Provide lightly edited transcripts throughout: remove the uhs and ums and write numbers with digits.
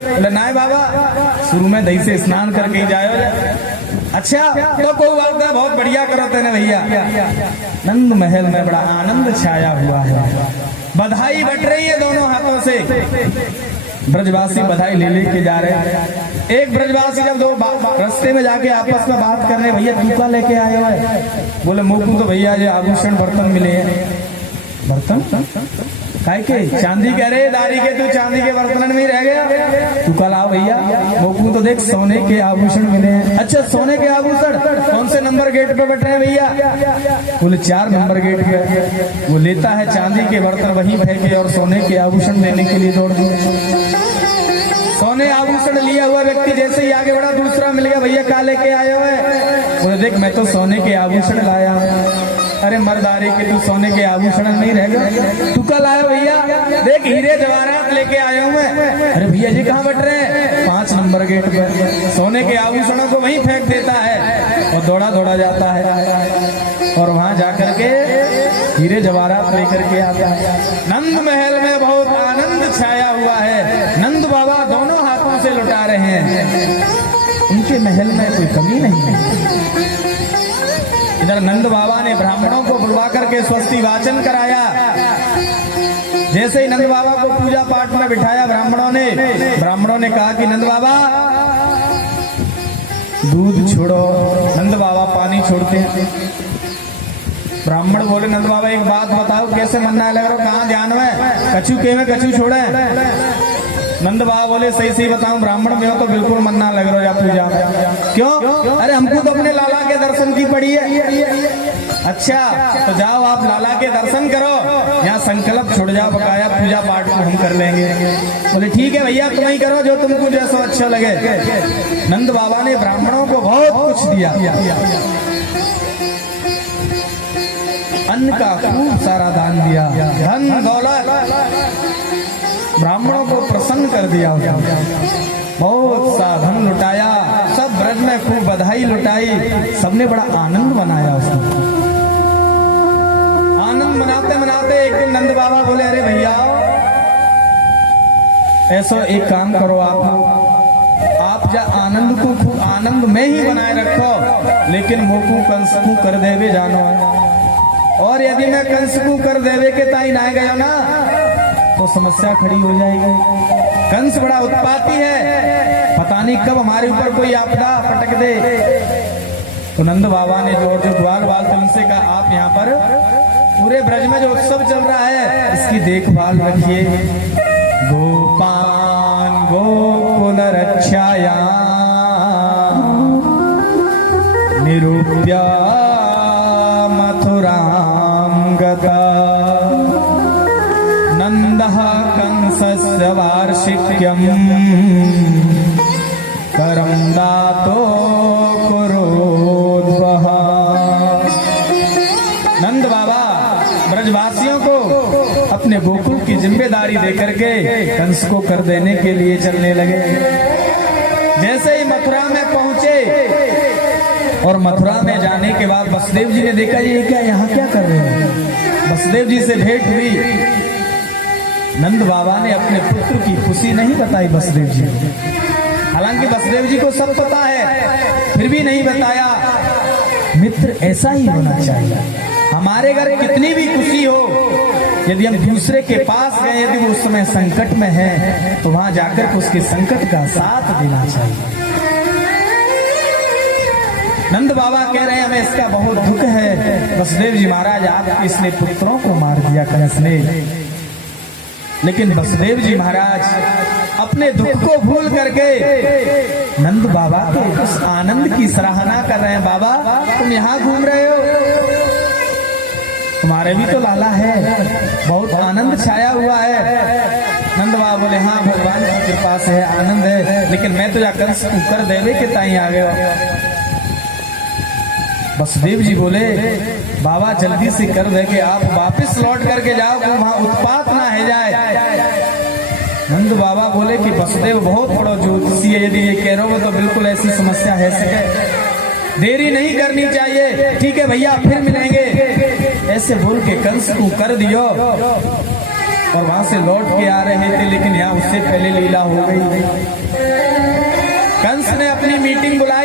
बोले नाय बाबा शुरू में दही से स्नान करके ही जायो। अच्छा तो कोई बात है, बहुत बढ़िया करो तेने भैया। नंद महल में बड़ा आनंद छाया हुआ है, बधाई बट रही है दोनों हाथों से। ब्रजवासी बधाई ले लेके जा रहे हैं। एक ब्रजवासी जब दो रास्ते में जाके आपस में बात कर रहे, भैया तू क्या लेके आए हो? बोले मोकू तो भैया ये आभूषण बर्तन मिले हैं। बर्तन काय के? चांदी कह रहे दारी के, तू चांदी के बर्तन में रह गया। तू कल आओ भैया, मोकू तो देख सोने के आभूषण मिले हैं। अच्छा सोने के आभूषण कौन से नंबर गेट पे बैठ रहे हैं भैया? बोले 4 नंबर गेट पे। वो लेता है चांदी के बर्तन वहीं फेंके और सोने के आभूषण लेने के लिए दौड़ दिए। सोने आभूषण लिया हुआ व्यक्ति जैसे ही आगे बढ़ा, दूसरा मिल गया, भैया क्या लेके आए हो? बोले देख मैं तो सोने के आभूषण लाया। अरे मर्दारी के तू सोने के आभूषण नहीं रह गए, तू कल आयो भैया? देख हीरे जवाहरात लेके आया हूं मैं। अरे भैया जी कहाँ बैठ रहे हैं? 5 नंबर गेट पर। सोने के आभूषणों को वहीं फेंक देता है और दौड़ा दौड़ा जाता है और वहां जाकर के हीरे जवाहरात लेकर के आता है। नंद महल में बहुत आनंद छाया हुआ है। नंद बाबा दोनों हाथों से लुटा रहे हैं, उनके महल में कोई कमी नहीं है। इधर नंद बाबा ने ब्राह्मणों को बुलवा करके स्वस्ति वाचन कराया। जैसे ही नंद बाबा को पूजा पाठ में बिठाया ब्राह्मणों ने कहा कि नंद बाबा दूध छोड़ो। नंद बाबा पानी छोड़ते हैं। ब्राह्मण बोले नंद बाबा एक बात बताओ, कैसे मरना लग रहा हो? कहाँ ध्यान में कछू के में कछू छोड़े? नंद बाबा बोले सही सही बताऊं ब्राह्मण में हो तो बिल्कुल मन ना लग रहा या पूजा। क्यों? अरे हमको तो अपने लाला के दर्शन की पड़ी है। अच्छा तो जाओ आप लाला के दर्शन करो, यहाँ संकल्प छोड़ जाओ, बकाया पूजा पाठ को हम कर लेंगे। बोले ठीक है भैया तुम ही करो जो तुमको जैसा अच्छा लगे। नंद बाबा ने ब्राह्मणों को बहुत कुछ दिया, अन्न का खूब सारा दान दिया, धन दौलत ब्राह्मणों को प्रसन्न कर दिया। बहुत सा धन लुटाया, सब ब्रज में खूब बधाई लुटाई, सबने बड़ा आनंद मनाया उसको। आनंद मनाते मनाते एक दिन नंद बाबा बोले अरे भैया ऐसा एक काम करो, आप जा आनंद को खूब आनंद में ही बनाए रखो, लेकिन मोकू कंस को कर देवे जानो है। और यदि मैं कंस को कर देवे के ताई ना गया ना तो समस्या खड़ी हो जाएगी। कंस बड़ा उत्पाती है, पता नहीं कब हमारे ऊपर कोई आपदा पटक दे। तो नंद बाबा ने जो ग्वाल वाल थे उनसे कहा आप यहाँ पर पूरे ब्रज में जो उत्सव चल रहा है इसकी देखभाल रखिए। गोपान गोकुल रक्षाया निरूप्या मथुरां गता नंदः कंसस्य वार्षिक्यं करं दातो कुरुद्वः। नंद बाबा ब्रजवासियों को अपने गोकुल की जिम्मेदारी देकर के कंस को कर देने के लिए चलने लगे। जैसे ही मथुरा में पहुंचे और मथुरा में जाने के बाद वसुदेव जी ने देखा ये क्या यहाँ क्या कर रहे हैं। वसुदेव जी से भेंट हुई। नंद बाबा ने अपने पुत्र की खुशी नहीं बताई वसुदेव जी को, हालांकि वसुदेव जी को सब पता है फिर भी नहीं बताया। मित्र ऐसा ही होना चाहिए। हमारे घर कितनी भी खुशी हो, यदि हम दूसरे के पास गए, यदि वो उस समय संकट में है तो वहां जाकर उसके संकट का साथ देना चाहिए। नंद बाबा कह रहे हैं हमें इसका बहुत दुख है वसुदेव जी महाराज, आप इसने पुत्रों को मार दिया कंस ने। लेकिन वसुदेव जी महाराज अपने दुख को भूल करके नंद बाबा के उस आनंद की सराहना कर रहे हैं। बाबा तुम यहाँ घूम रहे हो, तुम्हारे भी तो लाला है, बहुत आनंद छाया हुआ है। नंद बाबा बोले हाँ भगवान की कृपा से है, आनंद है, लेकिन मैं तो जाकर कर देवे के ताई आ गए। वसुदेव जी बोले बाबा जल्दी से कर दे कि आप वापस लौट करके जाओ, वहां उत्पात ना है जाए। नंद बाबा बोले कि वसुदेव बहुत बड़ा ज्योतिषी है, यदि ये कह रहे हो तो बिल्कुल ऐसी समस्या है सके, देरी नहीं करनी चाहिए। ठीक है भैया फिर मिलेंगे, ऐसे बोल के कंस को कर दियो। और वहां से लौट के आ रहे थे, लेकिन यहाँ उससे पहले लीला हो गई।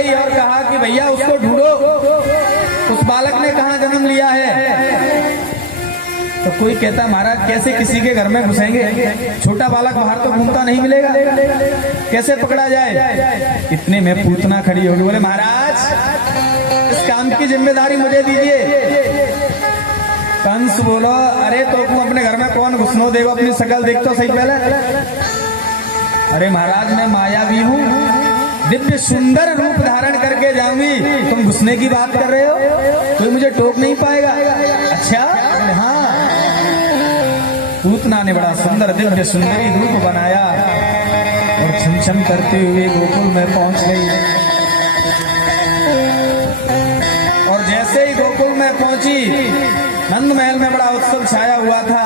बुलाई और कहा कि भैया उसको ढूंढो, उस बालक ने कहाँ जन्म लिया है। तो कोई कहता महाराज कैसे किसी के घर में घुसेंगे, छोटा बालक बाहर तो घूमता नहीं मिलेगा, कैसे पकड़ा जाए। इतने में पूतना खड़ी होगी, बोले महाराज इस काम की जिम्मेदारी मुझे दीजिए। कंस बोलो अरे तो तुम अपने घर में कौन घुसनो देगा, अपनी शकल देख तो सही पहले। अरे महाराज मैं मायावी हूँ, दिव्य सुंदर रूप धारण करके जाऊंगी, तुम घुसने की बात कर रहे हो, कोई मुझे टोक नहीं पाएगा। अच्छा हाँ। पूतना ने बड़ा सुंदर दिव्य सुंदरी रूप बनाया और छम छम करते हुए गोकुल में पहुंच गई। और जैसे ही गोकुल में पहुंची, नंद महल में बड़ा उत्सव छाया हुआ था।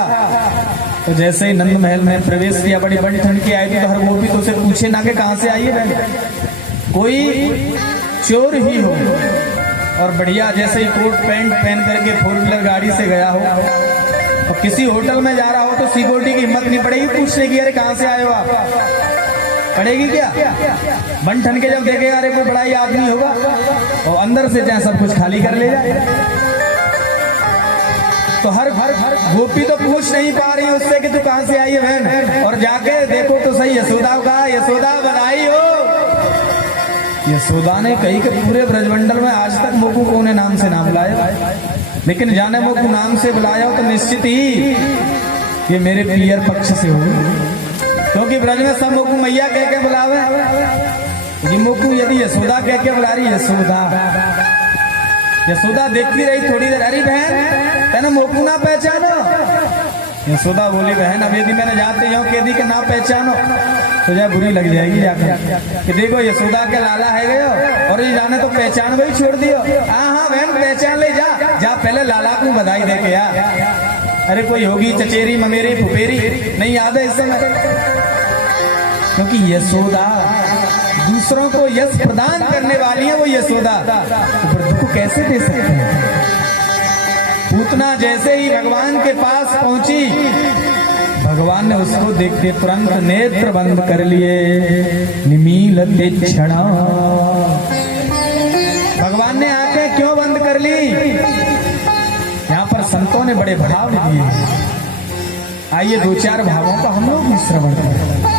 तो जैसे ही नंद महल में प्रवेश किया, बड़ी बड़ी ठंड की आई थी, तो हर गोपी तो उसे पूछे ना कि कहां से आई है बहन, कोई चोर ही हो और बढ़िया जैसे ही कोट पैंट पहन करके 4 व्हीलर गाड़ी से गया हो और किसी होटल में जा रहा हो तो सिक्योरिटी की हिम्मत नहीं पड़ेगी पूछने की अरे कहां से आए हो आप, पड़ेगी क्या। बन ठन के जब देखेगा अरे कोई बड़ा ही आदमी होगा और अंदर से चाहे सब कुछ खाली कर ले जाए। तो हर गोपी तो पूछ नहीं पा रही उससे कि तू कहां से आई है बहन, और जाके देखो तो सही यशोदा का, यशोदा बधाई हो। यशोदा ने कही कि पूरे ब्रजमंडल में आज तक मोकू को ने नाम से ना बुलाया, लेकिन जाने मोकू नाम से बुलाया हो तो निश्चित ही ये मेरे पियर पक्ष से हो, क्योंकि ब्रज में सब मोकू मैया कह के बुलावे। ये मोकू यदि यशोदा कह के बुला रही, यशोदा यशोदा देखती रही थोड़ी देर, अरे बहन तेना मोकू ना पहचानो। यशोदा बोली बहन अब यदि मैंने जाते जाऊं कह दी कि ना पहचानो तो जा बुरी लग जाएगी जाकर कि देखो यशोदा के लाला है गयो और ये जाने तो पहचान वही छोड़ दियो। हाँ बहन पहचान ले जा पहले लाला को बधाई दे के यार। अरे कोई होगी चचेरी ममेरी फुफेरी नहीं याद है इस समय, क्योंकि यशोदा दूसरों को यश प्रदान करने वाली है, वो यशोदा तो को कैसे दे सकते हैं। पूतना जैसे ही भगवान के पास पहुंची, भगवान ने उसको देख के तुरंत नेत्र बंद कर लिए, निमीलते क्षणा। भगवान ने आंखें क्यों बंद कर ली, यहाँ पर संतों ने बड़े भाव दिए। आइए 2-4 भावों का हम लोग भी श्रवण करें।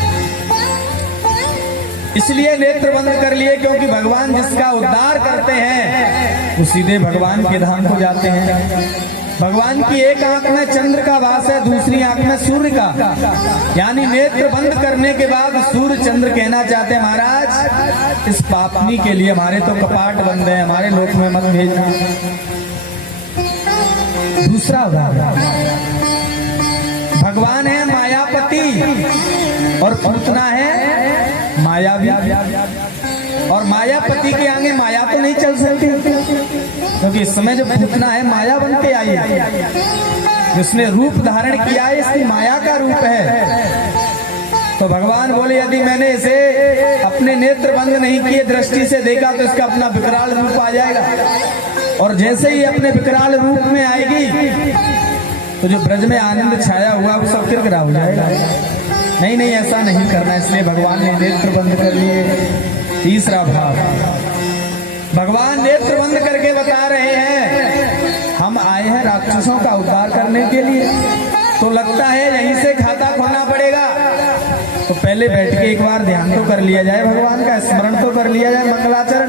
इसलिए नेत्र बंद कर लिए क्योंकि भगवान जिसका उद्धार करते हैं वो सीधे भगवान के धाम को जाते हैं। भगवान की एक आंख में चंद्र का वास है, दूसरी आंख में सूर्य का, यानी नेत्र बंद करने के बाद सूर्य चंद्र कहना चाहते हैं महाराज इस पापनी के लिए हमारे तो कपाट बंद है, हमारे लोक में मत भेजना। दूसरा उदाहरण, भगवान है मायापति और पूतना है मायावी, और मायापति के आगे माया तो नहीं चल सकती, क्योंकि इस समय जो पूतना है माया बन के आई है, जिसने रूप धारण किया है इसकी माया का रूप है। तो भगवान बोले यदि मैंने इसे अपने नेत्र बंद नहीं किए दृष्टि से देखा तो इसका अपना विकराल रूप आ जाएगा, और जैसे ही अपने विकराल रूप में आएगी तो जो ब्रज में आनंद छाया हुआ वो सब किरकिरा हो जाएगा। नहीं ऐसा नहीं करना, इसलिए भगवान ने नेत्र बंद कर लिए। तीसरा भाव, भगवान नेत्र बंद करके बता रहे हैं हम आए हैं राक्षसों का उद्धार करने के लिए, तो लगता है यहीं से खाता खोलना पड़ेगा, तो पहले बैठ के एक बार ध्यान तो कर लिया जाए, भगवान का स्मरण तो कर लिया जाए, मंगलाचरण।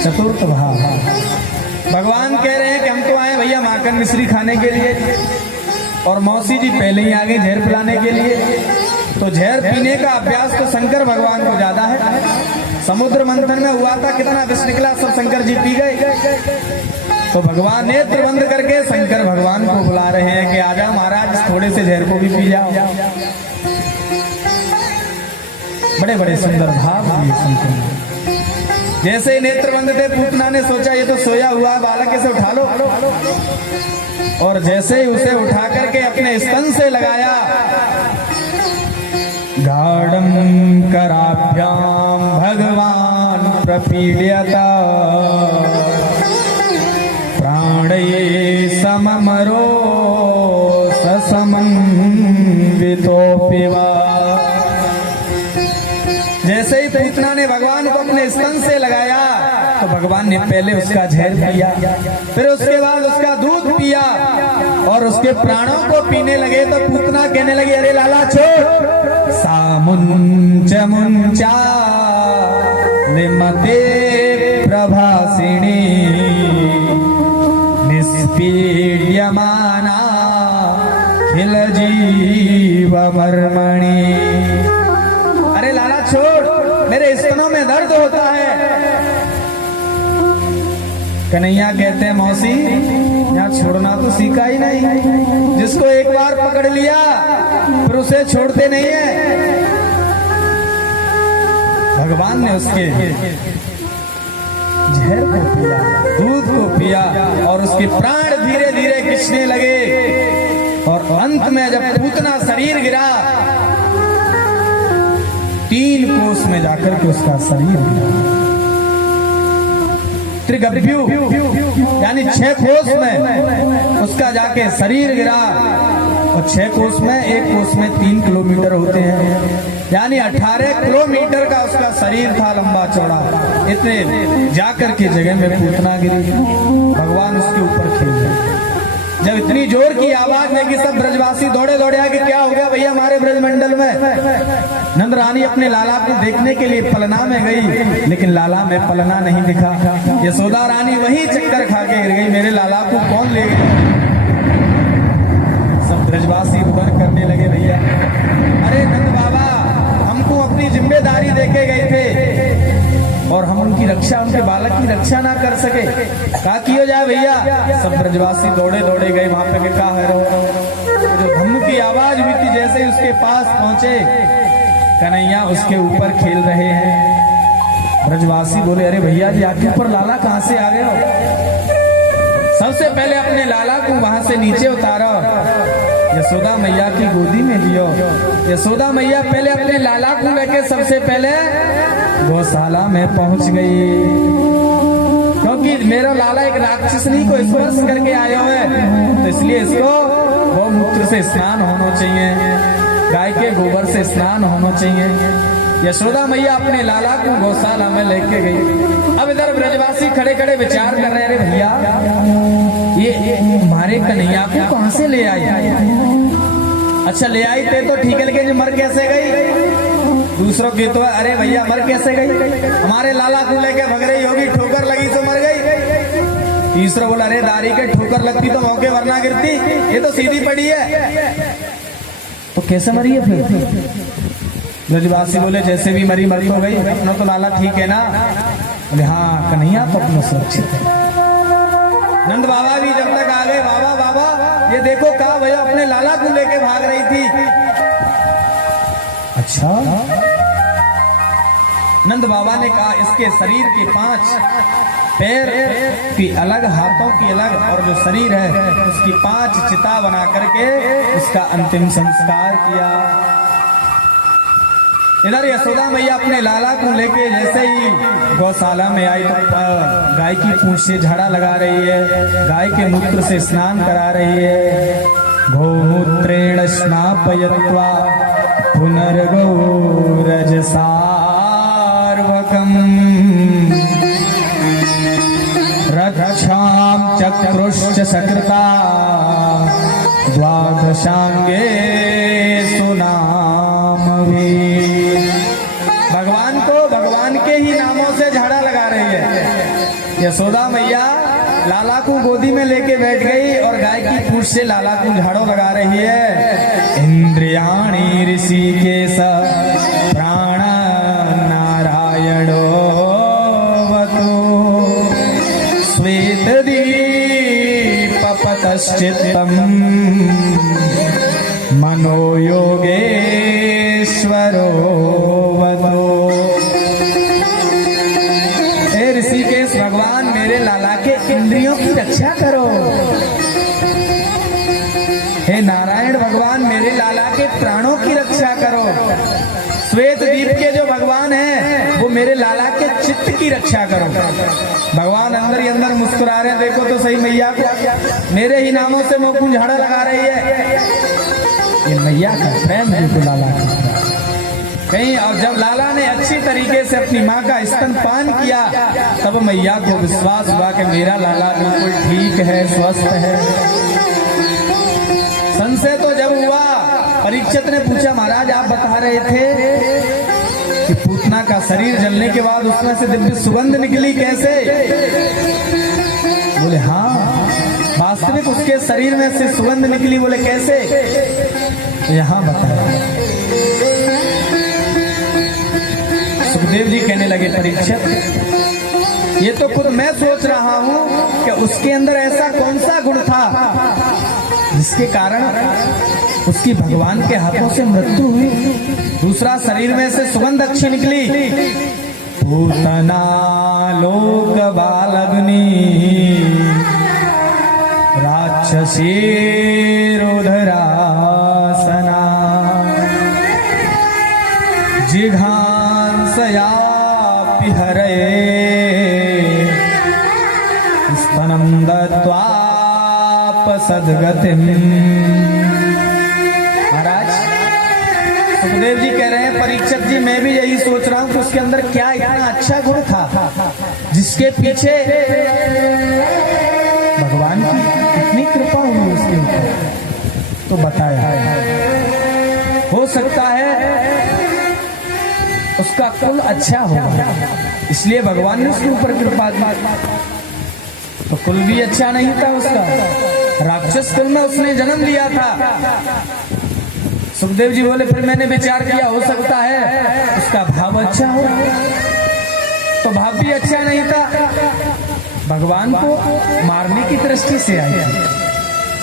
चतुर्थ भाव, भगवान कह रहे हैं कि हम तो आए भैया माखन मिश्री खाने के लिए, और मौसी जी पहले ही आ गई जहर पिलाने के लिए। तो जहर पीने का अभ्यास तो शंकर भगवान को ज्यादा है। समुद्र मंथन में हुआ था, कितना विष निकला, सब शंकर जी पी गए। तो भगवान नेत्र बंद करके शंकर भगवान को बुला रहे हैं कि आजा महाराज थोड़े से जहर को भी पी जाओ। बड़े बड़े सुंदर भाव दिए शंकर ने। जैसे नेत्र बंद थे, पूतना ने सोचा ये तो सोया हुआ बालक, इसे उठा लो, और जैसे ही उसे उठा करके अपने स्तन से लगाया, गाढ़ं कराभ्याम भगवान प्रपीड्यता, प्राणये सममरो ससमन्वितोऽपि वा। जैसे ही पूतना ने भगवान को अपने स्तन से लगाया तो भगवान ने पहले उसका जहर पिया, फिर उसके बाद उसका दूध पिया और उसके प्राणों को पीने लगे। तो पूतना कहने लगी, अरे लाला छोड़, सामुंच मुंचा निमते प्रभासिणी निष्पीड्यमाना खिल जीव मर्मणि। अरे लाला छोड़, मेरे स्तनों में दर्द होता है। कन्हैया कहते हैं, मौसी यहाँ छोड़ना तो सीखा ही नहीं, जिसको एक बार पकड़ लिया फिर उसे छोड़ते नहीं है। भगवान ने उसके जहर को पिया, दूध को पिया और उसके प्राण धीरे धीरे खिंचने लगे और अंत में जब पूतना शरीर गिरा, 3 कोस में जाकर के उसका शरीर गिरा। त्रिगभ्यु यानी 6 कोस में उसका जाके शरीर गिरा और 6 कोस में, एक कोस में 3 किलोमीटर होते हैं, यानी 18 किलोमीटर का उसका शरीर था, लंबा चौड़ा। इतने जाकर के जगह में पूतना गिरी, भगवान उसके ऊपर खेल गए। जब इतनी जोर की आवाज लगी, सब ब्रजवासी दौड़े दौड़े आके, क्या हो गया भैया हमारे ब्रजमंडल में? नंद रानी अपने लाला को देखने के लिए पलना में गई, लेकिन लाला में पलना नहीं दिखा। यशोदा रानी वही चक्कर खा के गिर गई, मेरे लाला को कौन ले गया? सब ब्रजवासी रुदन करने लगे, भैया अरे नंद बाबा हमको अपनी जिम्मेदारी देके गए थे और हम उनकी रक्षा, उनके बालक की रक्षा ना कर सके, क्या किया जाए भैया? सब ब्रजवासी दौड़े दौड़े गए वहां पे, क्या है जो धम्म की आवाज हुई थी, जैसे ही उसके पास पहुंचे, कन्हैया उसके ऊपर खेल रहे हैं। ब्रजवासी बोले, अरे भैया जी आपके ऊपर लाला कहां से आ गए हो? सबसे पहले अपने लाला को वहां से नीचे उतारो, यशोदा मैया की गोदी में लियो। यशोदा मैया पहले अपने लाला को लेके सबसे पहले गौशाला में पहुंच गई, क्योंकि मेरा लाला एक राक्षसनी को स्पर्श करके आया है, तो इसलिए इसको गौमूत्र से स्नान होना चाहिए, गाय के गोबर से स्नान होना चाहिए। यशोदा मैया अपने लाला को गौशाला में लेके गई। अब इधर ब्रजवासी खड़े खड़े विचार कर रहे हैं, अरे भैया ये हमारे कन्हैया को कहां से ले आई? अच्छा ले आई थे तो ठीक है, लेकिन मर कैसे गई? दूसरों की तो अरे भैया मर कैसे गई? हमारे लाला को लेके भग रही होगी, ठोकर लगी तो मर गई। तीसरा बोला, अरे दारी के ठोकर लगती तो मौके वरना गिरती, ये तो सीधी पड़ी है, तो कैसे मरी है फिर? ब्रजवासी बोले, जैसे भी मरी मर तो गई, अपना तो लाला ठीक है ना? बोले हाँ कन्हैया तो अपना सुरक्षित है। नंद बाबा भी जब तक आ गए, बाबा बाबा ये देखो कहा भैया अपने लाला को लेके भाग रही थी। अच्छा, नंद बाबा ने कहा इसके शरीर के 5 पैर की अलग, हाथों की अलग, और जो शरीर है उसकी 5 चिता बना करके उसका अंतिम संस्कार किया। इधर यशोदा मैया अपने लाला को लेके जैसे ही गौशाला में आई तो गाय की पूंछ से झाड़ा लगा रही है, गाय के मूत्र से स्नान करा रही है। गौमूत्रेण स्नापयित्वा पुनर्गौ रजसार्वकम् रक्षां चक्रुश्च सकृता द्वादशांगे सुनामवे। भगवान के ही नामों से झाड़ा लगा रही है। यशोदा मैया लाला को गोदी में लेके बैठ गई और गाय की पूंछ से लाला को झाड़ू लगा रही है। इंद्रियाणि ऋषिकेश प्राण नारायणो वतो श्वेत दीप पतश्चित्तम् मनो योगेश्वरो वतो। ऋषिकेश भगवान मेरे लाला के इंद्रियों की रक्षा करो। हे नारायण भगवान मेरे लाला के प्राणों की रक्षा करो। श्वेत दीप के जो भगवान हैं वो मेरे लाला के चित्त की रक्षा करो। भगवान अंदर ही अंदर मुस्कुरा रहे हैं, देखो तो सही मैया को मेरे ही नामों से मुंह को झाड़ा लगा रही है। ये मैया का प्रेम बिल्कुल लाला का। कहीं। और जब लाला ने अच्छी तरीके से अपनी माँ का स्तनपान किया तब मैया को विश्वास हुआ कि मेरा लाला बिल्कुल ठीक है, स्वस्थ है। संशय तो जब हुआ, परीक्षित ने पूछा महाराज आप बता रहे थे कि पूतना का शरीर जलने के बाद उसमें से दिव्य सुगंध निकली, कैसे? बोले हाँ, वास्तविक उसके शरीर में से सुगंध निकली। बोले कैसे? तो यहाँ बताया। सुखदेव जी कहने लगे परीक्षित, ये तो खुद मैं सोच रहा हूं कि उसके अंदर ऐसा कौन सा गुण था जिसके कारण उसकी भगवान के हाथों से मृत्यु हुई। दूसरा, शरीर में से सुगंध अच्छी निकली। पूतना लोक बालग्नि राक्षसी रुद्रासना जिघांसयापि हरे स्तनं दत्त्वाप सद्गतिम्। महाराज सुखदेव जी कह रहे हैं परीक्षित जी मैं भी यही सोच रहा हूं कि उसके अंदर क्या इतना अच्छा गुण था जिसके पीछे भगवान की इतनी कृपा हुई उसके ऊपर। तो बताया हो सकता है उसका कुल अच्छा होगा, इसलिए भगवान ने उसके ऊपर कृपा की। तो कुल भी अच्छा नहीं था उसका, राक्षस कुल में उसने जन्म लिया था। सुखदेव जी बोले फिर मैंने विचार किया हो सकता है उसका भाव अच्छा हो। तो भाव भी अच्छा नहीं था, भगवान को मारने की दृष्टि से आई।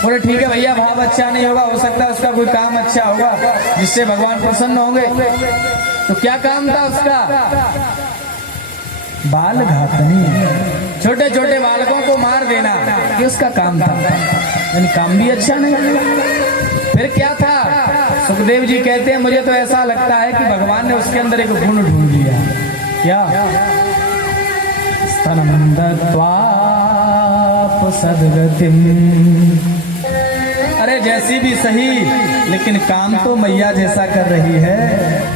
बोले ठीक है भैया भाव अच्छा नहीं होगा, हो सकता है उसका कोई काम अच्छा होगा जिससे भगवान प्रसन्न होंगे। तो क्या काम था उसका? बाल घातनी, छोटे छोटे बालकों को मार देना, ये उसका काम था। यानी काम भी अच्छा नहीं। फिर क्या था? सुखदेव जी कहते हैं मुझे तो ऐसा लगता है कि भगवान ने उसके अंदर एक गुण ढूंढ लिया। क्या? स्तनं दत्त्वाप सद्गतिम्। अरे जैसी भी सही, लेकिन काम तो मैया जैसा कर रही है,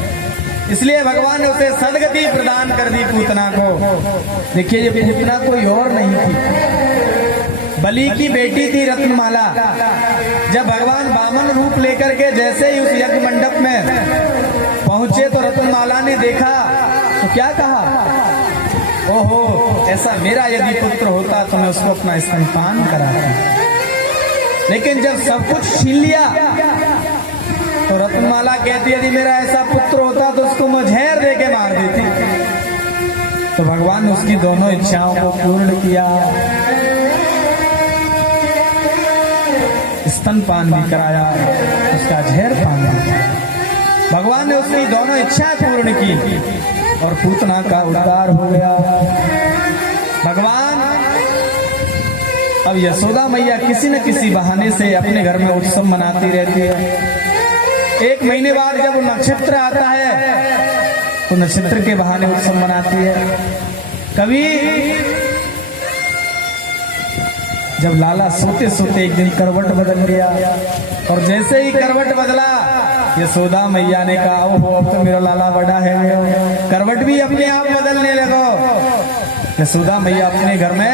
इसलिए भगवान ने उसे सदगति प्रदान कर दी पूतना को। देखिए ये पूतना कोई और नहीं थी, बलि की बेटी थी रत्नमाला। जब भगवान वामन रूप लेकर के जैसे ही उस यज्ञ मंडप में पहुंचे तो रत्नमाला ने देखा तो क्या कहा? ओहो, ऐसा मेरा यदि पुत्र होता तो मैं उसको अपना स्तनपान कराता। लेकिन जब सब कुछ छीन लिया तो रत्नमाला कहती यदि मेरा ऐसा पुत्र होता तो उसको मैं जहर दे के मार देती। तो भगवान ने उसकी दोनों इच्छाओं को पूर्ण किया, स्तनपान भी कराया, उसका जहर पान भी। भगवान ने उसकी दोनों इच्छाएं पूर्ण की और पूतना का उद्धार हो गया। भगवान अब यशोदा मैया किसी न किसी बहाने से अपने घर में उत्सव मनाती रहती है। एक महीने बाद जब नक्षत्र आता है तो नक्षत्र के बहाने उत्सव मनाती है। कभी जब लाला सोते सोते एक दिन करवट बदल गया और जैसे ही करवट बदला यशोदा मैया ने कहा ओहो अब तो मेरा लाला बड़ा है, करवट भी अपने आप बदलने लगो। यशोदा मैया अपने घर में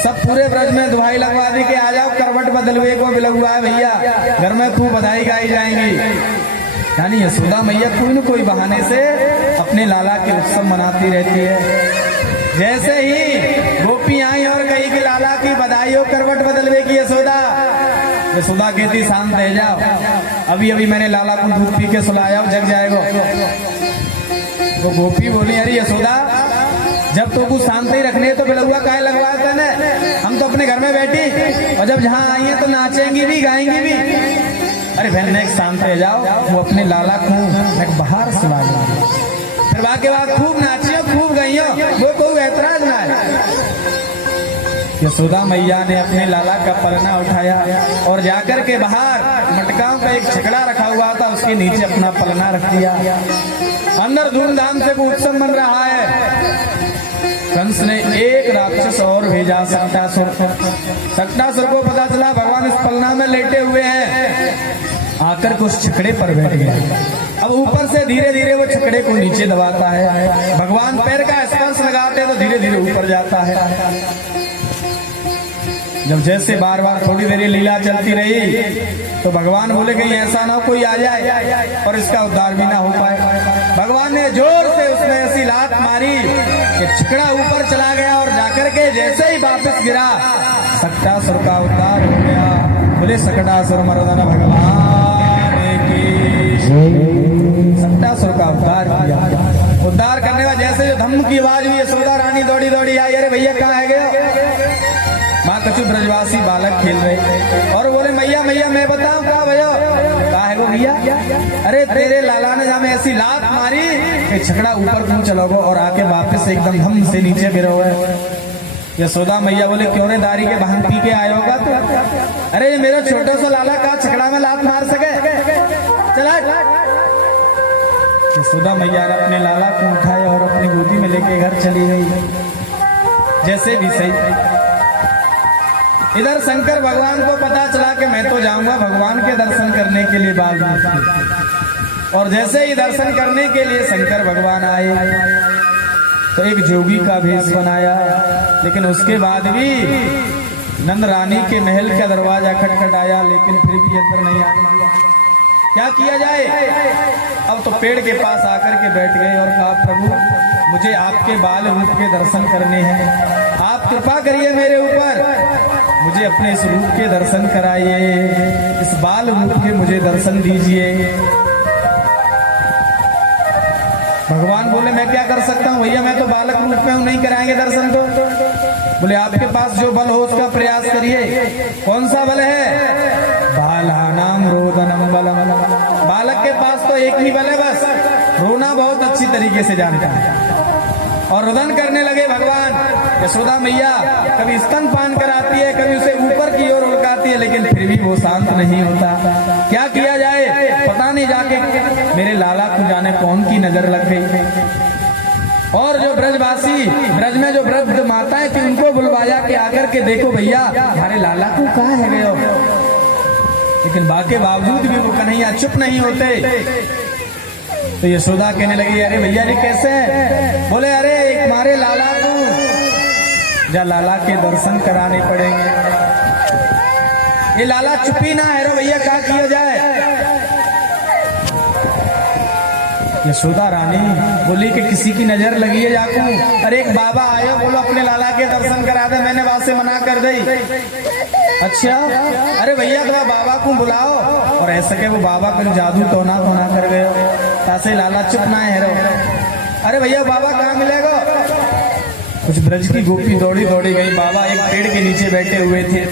सब पूरे ब्रज में दुहाई लगवा दी कि आ जाओ करवट बदलवे को बिलगुआ है भैया, घर में खूब बधाई गाई जाएंगी। यानी यशोदा मैया कोई न कोई बहाने से अपने लाला के उत्सव मनाती रहती है। जैसे ही गोपी आई और कही कि लाला की बधाई हो करवट बदलवे की यशोदा, यशोदा कहती शांत रह जाओ, अभी अभी मैंने लाला को दूध पी के सुलाया, जग जाएगा। तो गोपी बोली अरे यशोदा जब तो कुछ शांत ही रखने तो बिलगुआ काहे लगवाया तने, हम तो अपने घर में बैठी और जब जहाँ आई है तो नाचेंगी भी गाएंगी भी। अरे बहन एक शांत रह जाओ, वो अपने लाला को बाहर सुला दिया। फिर बाकी बात खूब नाचियो खूब गईयो, वो कोई ऐतराज ना है। यशोदा मैया ने अपने लाला का पलना उठाया और जाकर के बाहर मटकाओं का एक छिकड़ा रखा हुआ था उसके नीचे अपना पलना रख दिया। अंदर धूमधाम से उत्सव मन रहा है। कंस ने एक राक्षस और भेजा सक्टासुर। सक्टासुर को पता चला भगवान इस पलना में लेटे हुए हैं, आकर के उस छिकड़े पर बैठ गया। अब अब ऊपर से धीरे धीरे वो छकड़े को नीचे दबाता है। भगवान पैर का स्पर्श लगाते हैं तो धीरे धीरे ऊपर जाता है। जब जैसे बार बार थोड़ी देर लीला चलती रही तो भगवान बोले कहीं ऐसा ना कोई आ जाए और इसका उद्धार भी ना हो पाए। भगवान ने जोर से उसने ऐसी लात मारी कि छकड़ा ऊपर चला गया और जाकर के जैसे ही वापस गिरा सक्टासुर का उद्धार हो गया। बोले सक्टासुर मर्दन भगवान की। सक्टासुर का उद्धार किया। उद्धार करने का जैसे जो धम्म की आवाज हुई, यशोदा रानी दौड़ी दौड़ी आई, अरे भैया कहाँ है गए? माँ कछु ब्रजवासी बालक खेल रहे और बोले मैया मैया मैं बताऊं कहा भैया? कहा है वो भैया? अरे तेरे लाला ने हमें ऐसी लात मारी कि छकड़ा ऊपर तुम चलोगे और आके वापस एकदम धम से नीचे गिरो है। यशोदा मैया बोले क्यों रे दारी के भांग पी के आए होगा तो? अरे ये मेरा छोटा सा लाला का छकड़ा में लात मार सके? चला। यशोदा मैया ने अपने लाला को उठाया और अपनी गोदी में लेके घर चली गई। जैसे भी सही इधर शंकर भगवान को पता चला कि मैं तो जाऊंगा भगवान के दर्शन करने के लिए बाल में। और जैसे ही दर्शन करने के लिए शंकर भगवान आए तो एक जोगी का भेष बनाया, लेकिन उसके बाद भी नंद रानी के महल का दरवाजा खटखटाया लेकिन फिर भी अंदर नहीं आया। क्या किया जाए? अब तो पेड़ के पास आकर के बैठ गए और कहा प्रभु मुझे आपके बाल रूप के दर्शन करने हैं, आप कृपा करिए मेरे ऊपर, मुझे अपने इस रूप के दर्शन कराइए, इस बाल रूप के मुझे दर्शन दीजिए। भगवान बोले मैं क्या कर सकता हूँ भैया, मैं तो बालक रूप में हूँ, नहीं कराएंगे दर्शन तो। बोले आपके पास जो बल हो उसका प्रयास करिए। कौन सा बल है? बालानाम रोदनम बलम। बालक के पास तो एक ही बल है, बस रोना बहुत अच्छी तरीके से जानता है। और रुदन करने लगे भगवान। यशोदा मैया कभी स्तनपान कराती है, कभी उसे ऊपर की ओर उड़काती है, लेकिन फिर भी वो शांत नहीं होता। क्या किया जाए? पता नहीं, जाके मेरे लाला को जाने कौन की नजर लग गई। और जो ब्रजवासी ब्रज में जो वृद्ध माताएं थी उनको बुलवाया कि आकर के देखो भैया हमारे लाला को कहाँ है गए हो। लेकिन बाकी बावजूद भी वो कन्हैया चुप नहीं होते। तो यशोदा कहने लगी अरे भैया जी कैसे है? बोले अरे एक हमारे लाला को जा लाला के दर्शन कराने पड़ेंगे। ये लाला चुपी ना है रे भैया, क्या किया जाए? यशोदा रानी बोली कि किसी की नजर लगी है जाकू। अरे एक बाबा आयो, बोलो अपने लाला के दर्शन करा दे, मैंने वहां से मना कर दी। अच्छा अरे भैया तो बाबा को बुलाओ। और ऐसा के वो बाबा कुछ जादू टोना टोना कर गए, तासे लाला चुप ना है रो। अरे भैया बाबा कहाँ मिलेगा? कुछ ब्रज की गोपी दौड़ी दौड़ी गई, बाबा एक पेड़ के नीचे बैठे हुए थे।